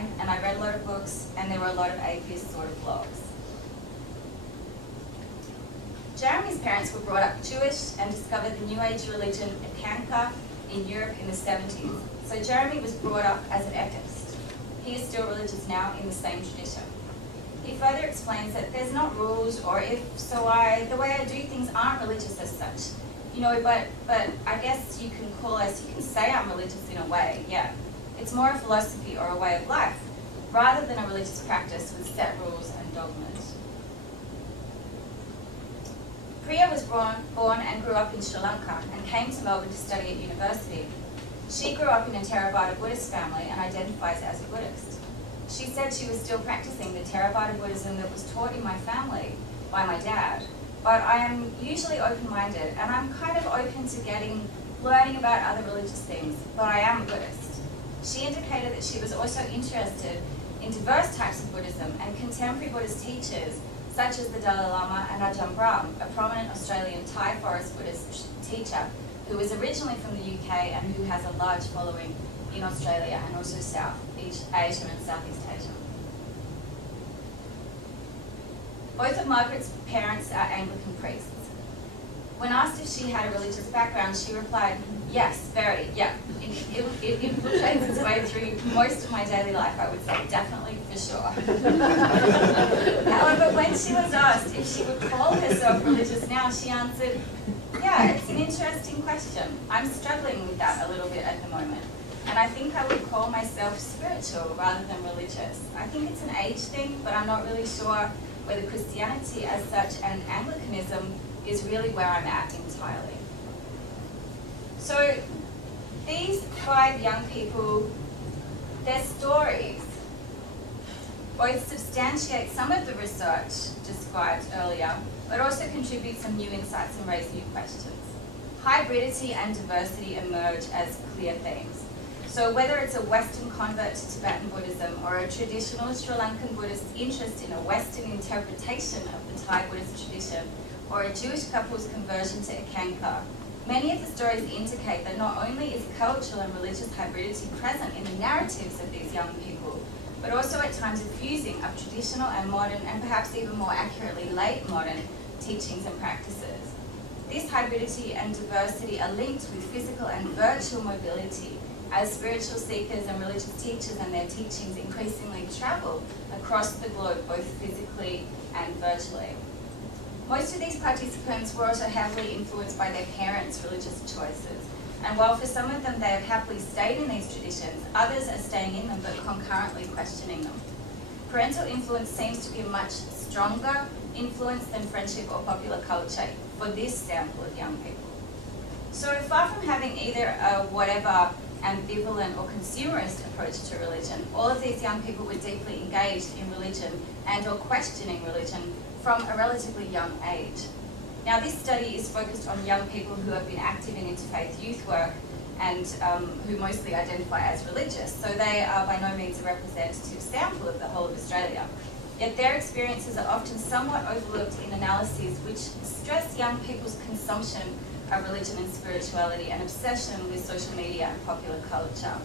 online, and I read a lot of books, and there were a lot of atheist sort of blogs. Jeremy's parents were brought up Jewish and discovered the New Age religion Eckankar in Europe in the 70s. So Jeremy was brought up as an atheist. He is still religious now in the same tradition. He further explains that there's not rules or if, so the way I do things aren't religious as such. You know, but I guess you can say I'm religious in a way, yeah. It's more a philosophy or a way of life, rather than a religious practice with set rules and dogmas. Priya was born and grew up in Sri Lanka and came to Melbourne to study at university. She grew up in a Theravada Buddhist family and identifies as a Buddhist. She said she was still practicing the Theravada Buddhism that was taught in my family by my dad, but I am usually open-minded and I'm kind of open to learning about other religious things, but I am a Buddhist. She indicated that she was also interested in diverse types of Buddhism and contemporary Buddhist teachers such as the Dalai Lama and Ajahn Brahm, a prominent Australian Thai forest Buddhist teacher who was originally from the UK and who has a large following in Australia and also Southeast Asia and Southeast Asia. Both of Margaret's parents are Anglican priests. When asked if she had a religious background, she replied, yes, very, yeah. It infiltrates its way through most of my daily life, I would say, definitely, for sure. However, when she was asked if she would call herself religious now, she answered, yeah, it's an interesting question. I'm struggling with that a little bit at the moment. And I think I would call myself spiritual rather than religious. I think it's an age thing, but I'm not really sure whether Christianity as such and Anglicanism is really where I'm at entirely. So these 5 young people, their stories both substantiate some of the research described earlier, but also contribute some new insights and raise new questions. Hybridity and diversity emerge as clear themes. So whether it's a Western convert to Tibetan Buddhism or a traditional Sri Lankan Buddhist interest in a Western interpretation of the Thai Buddhist tradition, or a Jewish couple's conversion to Eckankar, many of the stories indicate that not only is cultural and religious hybridity present in the narratives of these young people, but also at times a fusing of traditional and modern, and perhaps even more accurately late modern, teachings and practices. This hybridity and diversity are linked with physical and virtual mobility, as spiritual seekers and religious teachers and their teachings increasingly travel across the globe, both physically and virtually. Most of these participants were also heavily influenced by their parents' religious choices. And while for some of them they have happily stayed in these traditions, others are staying in them but concurrently questioning them. Parental influence seems to be a much stronger influence than friendship or popular culture for this sample of young people. So far from having either a whatever ambivalent or consumerist approach to religion, all of these young people were deeply engaged in religion and or questioning religion from a relatively young age. Now this study is focused on young people who have been active in interfaith youth work and who mostly identify as religious, so they are by no means a representative sample of the whole of Australia. Yet their experiences are often somewhat overlooked in analyses which stress young people's consumption of religion and spirituality and obsession with social media and popular culture.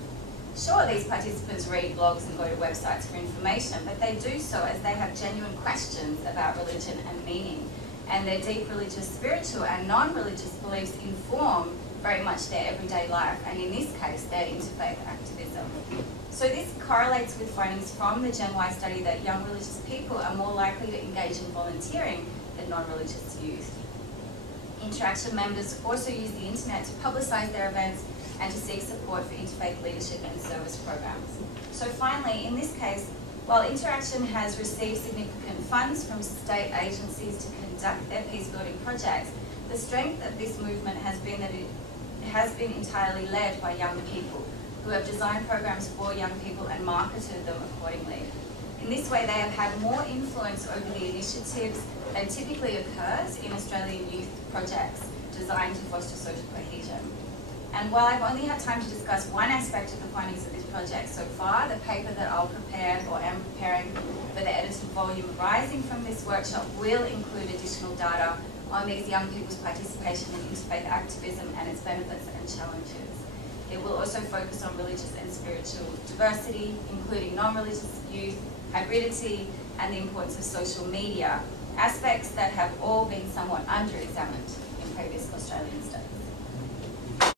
Sure, these participants read blogs and go to websites for information, but they do so as they have genuine questions about religion and meaning, and their deep religious, spiritual and non-religious beliefs inform very much their everyday life, and in this case, their interfaith activism. So this correlates with findings from the Gen Y study that young religious people are more likely to engage in volunteering than non-religious youth. Interaction members also use the internet to publicise their events and to seek support for interfaith leadership and service programs. So finally, in this case, while Interaction has received significant funds from state agencies to conduct their peace-building projects, the strength of this movement has been that it has been entirely led by young people who have designed programs for young people and marketed them accordingly. In this way, they have had more influence over the initiatives than typically occurs in Australian youth projects designed to foster social cohesion. And while I've only had time to discuss one aspect of the findings of this project so far, the paper that I'll prepare or am preparing for the edited volume arising from this workshop will include additional data on these young people's participation in interfaith activism and its benefits and challenges. It will also focus on religious and spiritual diversity, including non-religious youth, hybridity, and the importance of social media, aspects that have all been somewhat under-examined.